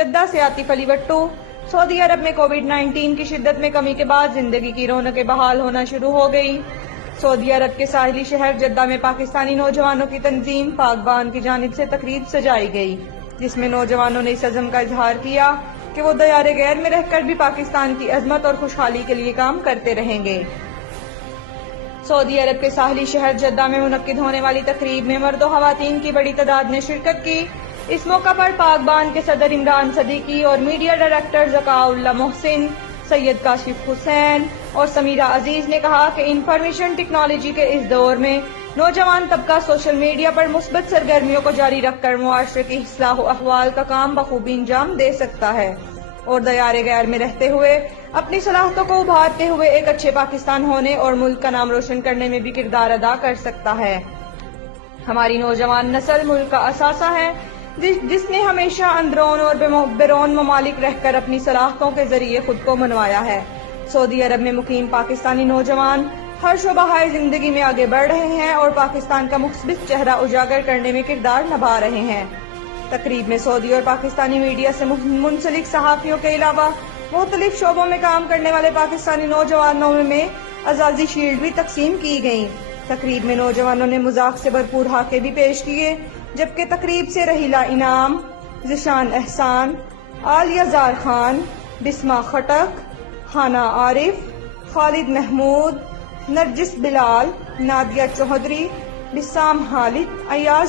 जद्दा से आतिफ अली वट्टू। सऊदी अरब में कोविड-19 की शिद्दत में कमी के बाद जिंदगी की रौनकें बहाल होना शुरू हो गई। सऊदी अरब के साहिली शहर जद्दा में पाकिस्तानी नौजवानों की तंजीम पाकबान की जानिब से तकरीब सजाई गई, जिसमें नौजवानों ने इस अज़म का इजहार किया कि वो दयारे गैर में रहकर भी पाकिस्तान की अजमत और खुशहाली के लिए काम करते रहेंगे। सऊदी अरब के साहिली शहर जद्दा में मुनक्किद होने वाली तकरीब में मर्द और ख़वातीन की बड़ी तादाद ने शिरकत की। इस मौका पर पाकबान के सदर इमरान सदीकी और मीडिया डायरेक्टर ज़काउल्लाह मोहसिन, सैयद काशिफ हुसैन और समीरा अजीज ने कहा कि इंफॉर्मेशन टेक्नोलॉजी के इस दौर में नौजवान तबका सोशल मीडिया पर मुस्बत सरगर्मियों को जारी रखकर मुआशरे की इस्लाह अहवाल का काम बखूबी अंजाम दे सकता है और दयारे गैर में रहते हुए अपनी सलाहियतों को उभारते हुए एक अच्छे पाकिस्तान होने और मुल्क का नाम रोशन करने में भी किरदार अदा कर सकता है। हमारी नौजवान नस्ल मुल्क का असासा है, जिसने हमेशा अंदरून और बैरून ममालिक रहकर अपनी सलाहियतों के जरिए खुद को मनवाया है। सऊदी अरब में मुकीम पाकिस्तानी नौजवान हर शोबा जिंदगी में आगे बढ़ रहे हैं और पाकिस्तान का मुस्बित चेहरा उजागर करने में किरदार निभा रहे हैं। तकरीब में सऊदी और पाकिस्तानी मीडिया से मुंसलिक सहाफियों के अलावा मुख्तलिफ शोबों में काम करने वाले पाकिस्तानी नौजवानों में आजादी शील्ड भी तकसीम की गयी। तकरीब में नौजवानों ने मजाक से भरपूर हाके भी पेश किए, जबकि तकरीब से रहीला इनाम, जिशान एहसान, आलिया जार खान, बिस्मा खटक, खाना आरिफ, खालिद महमूद, नरजिस बिलाल, नादिया चौधरी, बिसाम हालिद, अयाज